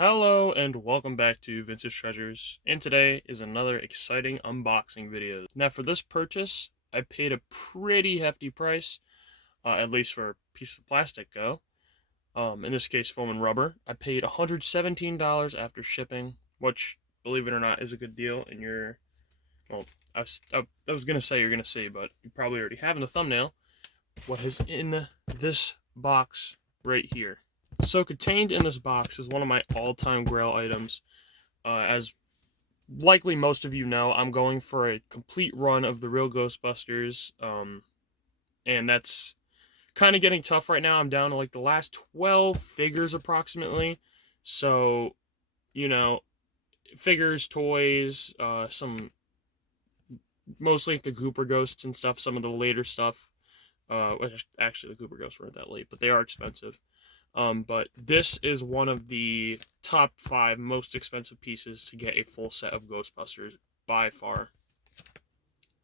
Hello and welcome back to Vince's Treasures, and today is another exciting unboxing video. Now for this purchase, I paid a pretty hefty price, at least for a piece of plastic go. In this case foam and rubber. I paid $117 after shipping, which, believe it or not, is a good deal, and well, I was going to say you're going to see, but you probably already have in the thumbnail what is in this box right here. So contained in this box is one of my all-time grail items. As likely most of you know, I'm going for a complete run of the real Ghostbusters, and that's kind of getting tough right now. I'm down to like the last 12 figures approximately. So, you know, figures, toys, some mostly like the Gooper Ghosts and stuff, some of the later stuff. Which actually the Gooper Ghosts weren't that late, but they are expensive. But this is one of the top 5 most expensive pieces to get a full set of Ghostbusters by far.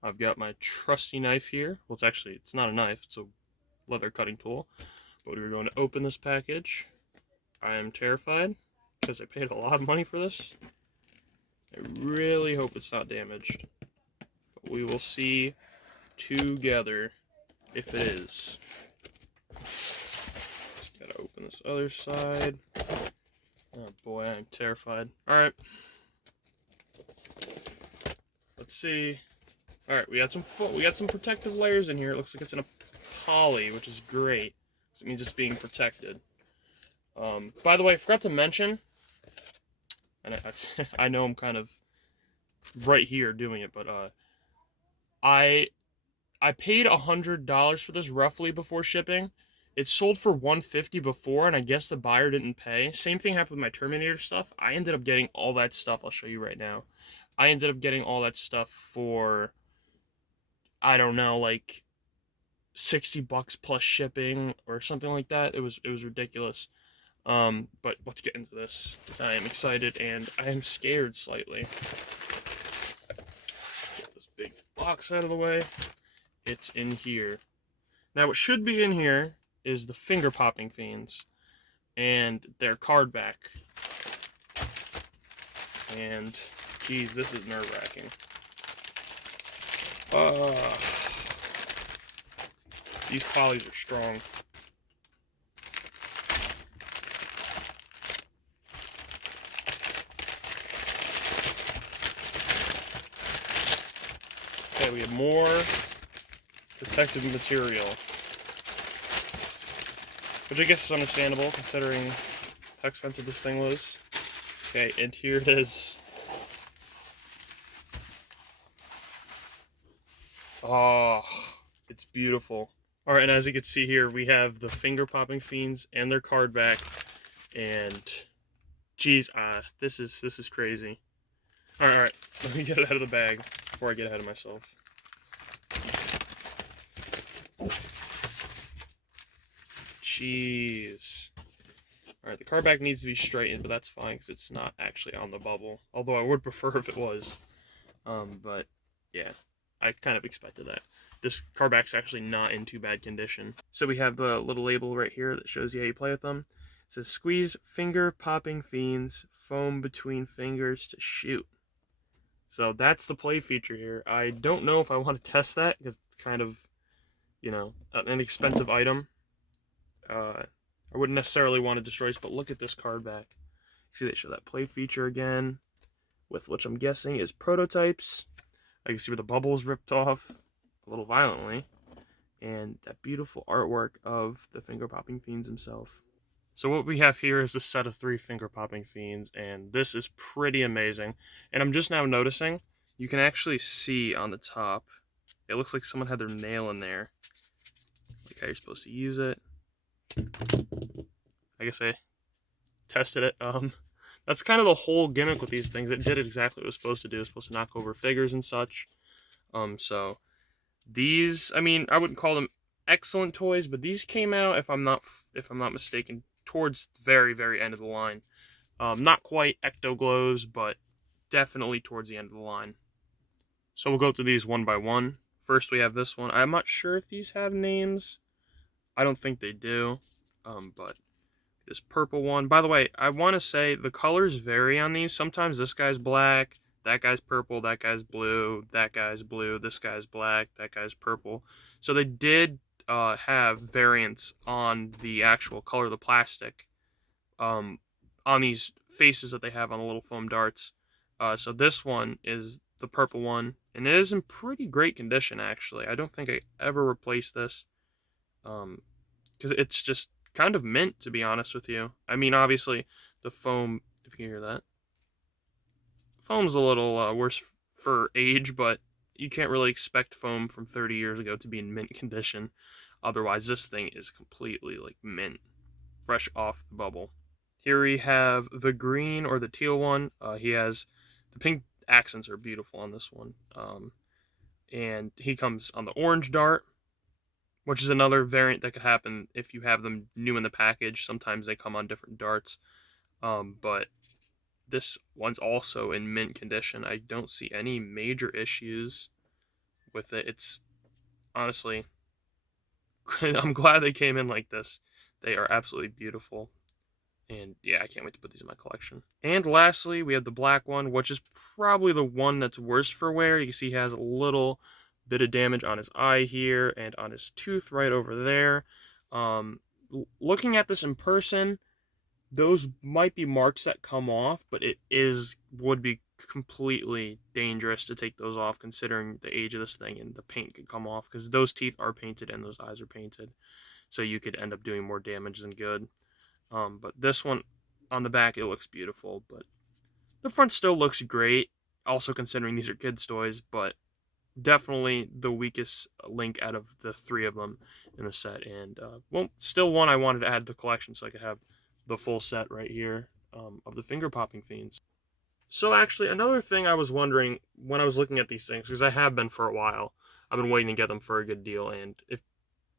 I've got my trusty knife here. Well, it's not a knife, it's a leather cutting tool. But we're going to open this package. I am terrified because I paid a lot of money for this. I really hope it's not damaged. But we will see together if it is. Gotta open this other side. Oh boy, I'm terrified. Alright. Let's see. Alright, we got some protective layers in here. It looks like it's in a poly, which is great. So it means it's being protected. By the way, I forgot to mention, and I know I'm kind of right here doing it, but I paid $100 for this roughly before shipping. It sold for $150 before, and I guess the buyer didn't pay. Same thing happened with my Terminator stuff. I ended up getting all that stuff. I'll show you right now. I ended up getting all that stuff for, I don't know, like $60 plus shipping or something like that. It was ridiculous. But let's get into this, because I am excited and I am scared slightly. Get this big box out of the way. It's in here. Now what should be in here is the finger popping fiends and their card back. And geez, this is nerve-wracking. These polys are strong. Okay, we have more protective material, which I guess is understandable considering how expensive this thing was. Okay, and here it is. Oh, it's beautiful. Alright, and as you can see here, we have the finger popping fiends and their card back, and geez, this is crazy. Alright, let me get it out of the bag before I get ahead of myself. Jeez. Alright, the card back needs to be straightened, but that's fine because it's not actually on the bubble. Although I would prefer if it was. But yeah, I kind of expected that. This card back's actually not in too bad condition. So we have the little label right here that shows you how you play with them. It says, squeeze finger popping fiends, foam between fingers to shoot. So that's the play feature here. I don't know if I want to test that because it's kind of, you know, an expensive item. I wouldn't necessarily want to destroy this, but look at this card back. See, they show that play feature again, with which I'm guessing is prototypes. I can see where the bubbles ripped off a little violently, and that beautiful artwork of the finger popping fiends himself. So what we have here is a set of 3 finger popping fiends, and this is pretty amazing. And I'm just now noticing, you can actually see on the top, it looks like someone had their nail in there. Like how you're supposed to use it. I guess I tested it. That's kind of the whole gimmick with these things. It did exactly what it was supposed to do. It was supposed to knock over figures and such. So these, I mean, I wouldn't call them excellent toys, but these came out, if I'm not mistaken, towards the very end of the line. Not quite Ecto-Glows, but definitely towards the end of the line. So we'll go through these one by one. First we have this one. I'm not sure if these have names. I don't think they do. But This purple one. By the way, I want to say the colors vary on these. Sometimes this guy's black, that guy's purple, that guy's blue, that guy's blue, this guy's black, that guy's purple. So they did have variants on the actual color of the plastic on these faces that they have on the little foam darts. So this one is the purple one, and it is in pretty great condition, actually. I don't think I ever replaced this. Because it's just kind of mint, to be honest with you. I mean, obviously, the foam, if you can hear that, foam's a little worse for age, but you can't really expect foam from 30 years ago to be in mint condition. Otherwise, this thing is completely, like, mint, fresh off the bubble. Here we have the green or the teal one. He has, the pink accents are beautiful on this one. And he comes on the orange dart, which is another variant that could happen if you have them new in the package. Sometimes they come on different darts. But this one's also in mint condition. I don't see any major issues with it. It's honestly, I'm glad they came in like this. They are absolutely beautiful. And yeah, I can't wait to put these in my collection. And lastly, we have the black one, which is probably the one that's worst for wear. You can see he has a little bit of damage on his eye here and on his tooth right over there. Looking at this in person, those might be marks that come off, but would be completely dangerous to take those off considering the age of this thing, and the paint could come off because those teeth are painted and those eyes are painted. So you could end up doing more damage than good. But this one on the back, it looks beautiful, but the front still looks great, also considering these are kids' toys, but definitely the weakest link out of the three of them in the set. And, well, still one I wanted to add to the collection so I could have the full set right here of the finger-popping fiends. So actually, another thing I was wondering when I was looking at these things, because I have been for a while, I've been waiting to get them for a good deal, and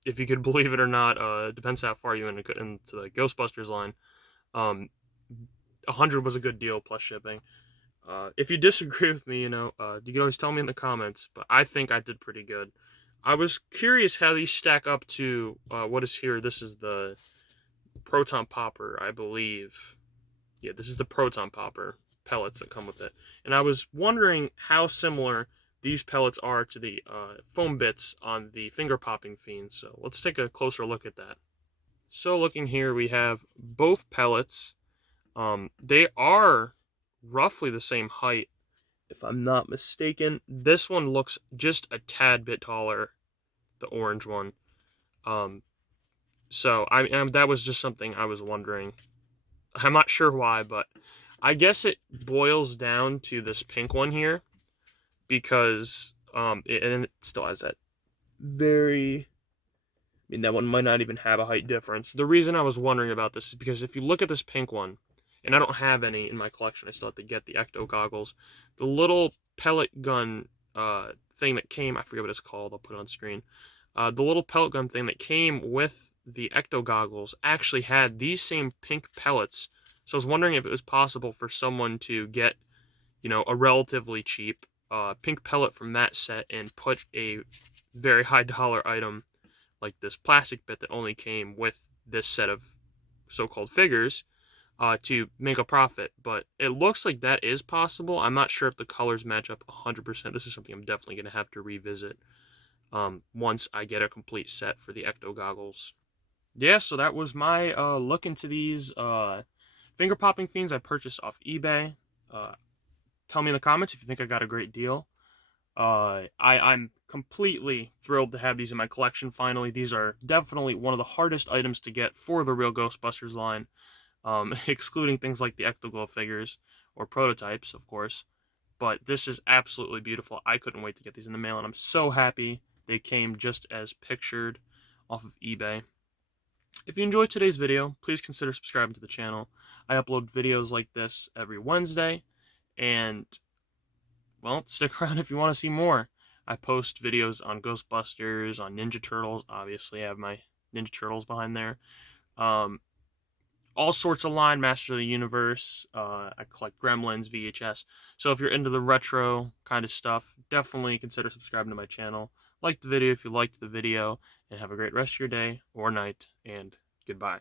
if you could believe it or not, it depends how far you into the Ghostbusters line. 100 was a good deal plus shipping. If you disagree with me, you can always tell me in the comments, but I think I did pretty good. I was curious how these stack up to what is here. This is the proton popper, I believe. Yeah, this is the proton popper pellets that come with it. And I was wondering how similar these pellets are to the foam bits on the finger popping fiends. So let's take a closer look at that. So looking here, we have both pellets. They are roughly the same height, if I'm not mistaken. This one looks just a tad bit taller, the orange one. So that was just something I was wondering. I'm not sure why, but I guess it boils down to this pink one here, because and it still has that very, I mean, that one might not even have a height difference. The reason I was wondering about this is because if you look at this pink one, and I don't have any in my collection, I still have to get the ecto goggles, the little pellet gun thing that came, I forget what it's called, I'll put it on screen, the little pellet gun thing that came with the ecto goggles actually had these same pink pellets. So I was wondering if it was possible for someone to get, a relatively cheap pink pellet from that set and put a very high dollar item like this plastic bit that only came with this set of so-called figures to make a profit. But it looks like that is possible. I'm not sure if the colors match up 100%. This is something I'm definitely going to have to revisit once I get a complete set for the ecto goggles. Yeah, so that was my look into these finger popping fiends I purchased off eBay. Tell me in the comments if you think I got a great deal. I'm completely thrilled to have these in my collection finally. These are definitely one of the hardest items to get for the real Ghostbusters line, excluding things like the Ectoglow figures, or prototypes, of course. But this is absolutely beautiful. I couldn't wait to get these in the mail, and I'm so happy they came just as pictured off of eBay. If you enjoyed today's video, please consider subscribing to the channel. I upload videos like this every Wednesday, and, well, stick around if you want to see more. I post videos on Ghostbusters, on Ninja Turtles. Obviously, I have my Ninja Turtles behind there. All sorts of line, Master of the Universe. I collect Gremlins, VHS. So if you're into the retro kind of stuff, definitely consider subscribing to my channel. Like the video if you liked the video, and have a great rest of your day or night, and goodbye.